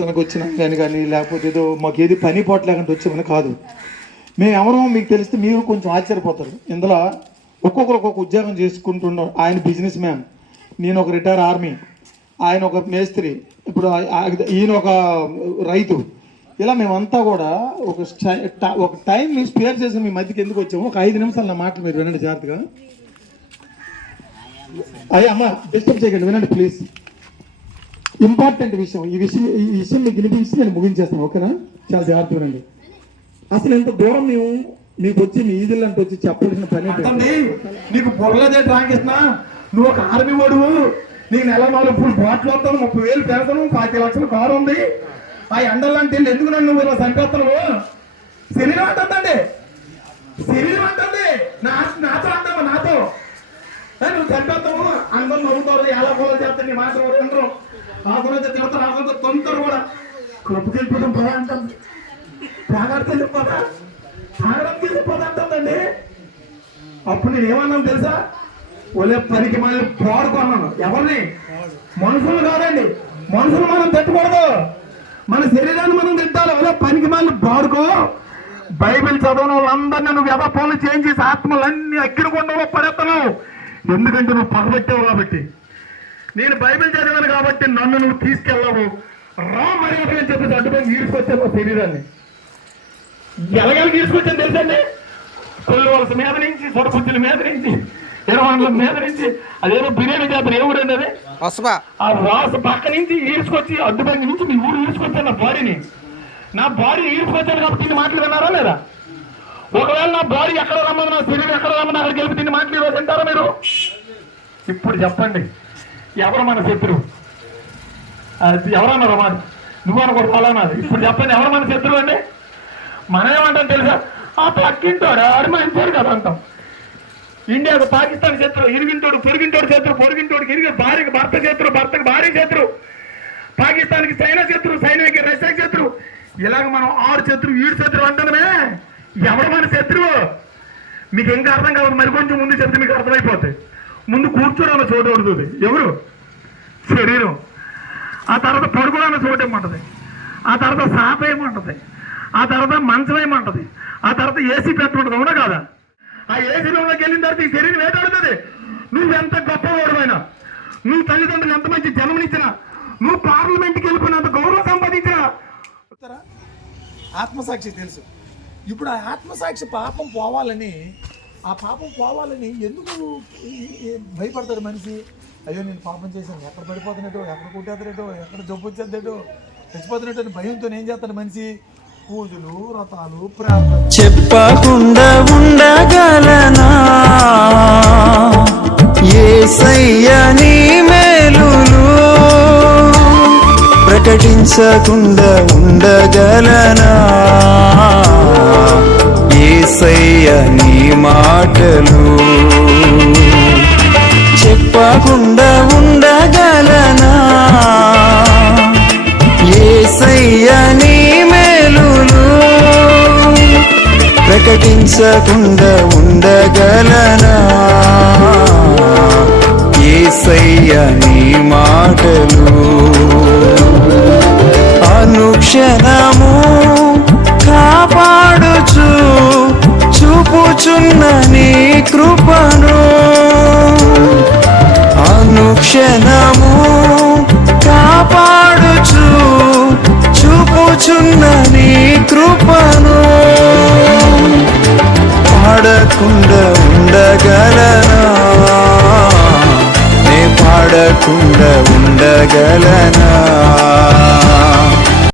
తనకు వచ్చినా కానీ లేకపోతే ఏదో మాకు ఏది పని పోవట్లేకంటే వచ్చామని కాదు. మేము ఎవరో మీకు తెలిస్తే మీరు కొంచెం ఆశ్చర్యపోతారు. ఇందులో ఒక్కొక్కరు ఒక్కొక్క ఉద్యోగం చేసుకుంటున్నాం. ఆయన బిజినెస్ మ్యాన్, నేను ఒక రిటైర్ ఆర్మీ, ఆయన ఒక మేస్త్రి, ఇప్పుడు ఈయన ఒక రైతు. ఇలా మేమంతా కూడా ఒక టైంని స్పేర్ చేసి మీ మధ్యకి ఎందుకు వచ్చాము? ఒక 5 నిమిషాలు నా మాటలు మీరు వినండి జాగ్రత్తగా. అయ్యా అమ్మ డిస్టర్బ్ చేయకండి, వినండి ప్లీజ్. ఇంపార్టెంట్ విషయం, ఈ విషయం మీకు వినిపించి నేను ముగించేస్తాను, ఓకేనా? చాలా జాగ్రత్త వినండి. అసలు ఎంత దూరం మేము మీకు వచ్చి మీ ఈదిల్ అంటే వచ్చి చెప్పాల్సిన పని ఏంటండి? నీకు బుర్రలేదే రామకృష్ణ, నువ్వు ఒక ఆర్మీ వాడువు, నీకు నెల 4 బాట్లు వస్తాను, 30,000 పెడతాను, 5 లక్షల కారు ఉంది, ఆ ఎండలాంటి ఎందుకు నన్ను నువ్వు ఇలా చంపేస్తున్నావు? శరీరం అంటుందండి, శరీరం అంటుంది, నాతో అంటావు, నాతో నువ్వు చంపేస్తావు, అందరూ నవ్వుతారు, ఎలా కూడా చేస్తాను, నీ మాత్రం ఉండరు, ఆకులైతే తిరుగుతారు, ఆకులతో తొందరరు కూడా క్లబ్కి వెళ్ళిపోతాం బాగా అంటుంది, తాగడికి వెళ్ళిపోతా, తాగడానికి వెళ్ళిపోతా అంటుందండి. అప్పుడు నేను ఏమన్నాను తెలుసా? ఒలే పనికి మళ్ళీ పాడుకున్నాను. ఎవరిని? మనుషులు కాదండి, మనుషులు మనం తిట్టకూడదు, మన శరీరాన్ని మనం తిట్టాలి. ఒలే పనికి మళ్ళీ పాడుకో. బైబిల్ చదవని వాళ్ళందరినీ నువ్వు ఎవరి పనులు చేంజ్ చేసి ఆత్మలన్నీ అగ్గిరికొండలో పడేస్తున్నావు. ఎందుకంటే నువ్వు పగబెట్టావు కాబట్టి. నేను బైబిల్ చదివాను కాబట్టి నన్ను నువ్వు తీసుకెళ్ళవు, రా మర్యాద అని చెప్పేసి అడ్డుపై ఈడ్చుకొచ్చాను శరీరాన్ని. ఎలాగని తీసుకొచ్చాను తెలుసండి? కొల్లు వలస మీద నుంచి, సొడపుచ్చుల మీద నుంచి, ఇరవాండ్ల మీద నుంచి, అదేదో బిర్యానీ చేస్తారు, ఏ ఊరండి అది? ఆ రాసు పక్క నుంచి ఈడ్చుకొచ్చి అడ్డుపై నుంచి మీ ఊరు ఈడ్చుకొచ్చాను నా బాడీని. నా బాడీ ఈడ్చుకొచ్చాను కాబట్టి తిని మాటలు విన్నారా లేదా? ఒకవేళ నా బాడీ ఎక్కడ రమ్మని, నా శరీరం ఎక్కడ రమ్మని అక్కడికి వెళ్ళి తిని మాటలు ఈరోజు వింటారా మీరు? ఇప్పుడు చెప్పండి, ఎవరు మన శత్రువు? అది ఎవరన్నారు మాట? నువ్వు అనకూడదు అలానాది. ఇప్పుడు చెప్పండి, ఎవరు మన శత్రువు అండి? మనం ఏమంటాం తెలుసా? ఆ పక్కింటోడు ఆడు మంచారు కదా అంటాం. ఇండియాకు పాకిస్తాన్ శత్రువు, ఇరిగింటోడు పొరిగింటోడు శత్రువు, పొరిగింటోడికి ఇరిగి భార్యకి భర్త శత్రువు, భర్తకి భార్య శత్రువు, పాకిస్తాన్కి చైనా శత్రువు, చైనాకి రష్యా శత్రువు. ఇలాగ మనం 6 శత్రువు 7 శత్రువు అంటామే. ఎవరు మన శత్రువు? మీకు ఇంకా అర్థం కాదు, మరి కొంచెం ముందు చెప్తే మీకు అర్థమైపోతాయి. ముందు కూర్చోడన్న చోటు పడుతుంది, ఎవరు? శరీరం. ఆ తర్వాత పడుకోవడానికి చోటు ఏమంటుంది, ఆ తర్వాత సాప ఏమంటుంది, ఆ తర్వాత మంచం ఏమంటుంది, ఆ తర్వాత ఏసీ పెట్టమంటుంది, అవునా కాదా? ఆ ఏసీ రూమ్లోకి వెళ్ళిన తర్వాత ఈ శరీరం ఏటాడుతుంది. నువ్వెంత గొప్పవాడువైనా, నువ్వు తల్లిదండ్రులు ఎంత మంచి జన్మనిచ్చినా, నువ్వు పార్లమెంట్కి వెళ్ళిపోయినంత గౌరవం సంపాదించినా, ఆత్మసాక్షి తెలుసు. ఇప్పుడు ఆ ఆత్మసాక్షి పాపం పోవాలని, ఆ పాపం పోవాలని ఎందుకు భయపడతాడు మనిషి? అయ్యో నేను పాపం చేశాను, ఎక్కడ పడిపోతున్నట్టు, ఎక్కడ కొట్టేద్దరేటో, ఎక్కడ జబ్బు వచ్చేద్దటో, చచ్చిపోతున్నట్టు అని భయంతో ఏం చేస్తాడు మనిషి? పూజలు, వ్రతాలు, ప్రార్థన. చెప్పకుండా ఉండగలనా యేసయ్యా నీ మేలులు? ప్రకటించకుండా ఉండగలనా యేసయ్యా నీ మాటలు? చెప్పకుండా ఉండగలనా యేసయ్యా నీ మేలులు? ప్రకటించకుండా ఉండగలనా యేసయ్యా నీ మాటలు? అనుక్షణము కాపాడుచు చూపుచున్న నీ కృపను, అనుక్షణము కాపాడుచు చూపుచున్న నీ కృపను, పాడకుండా ఉండగలనా? నే పాడకుండా ఉండగలనా?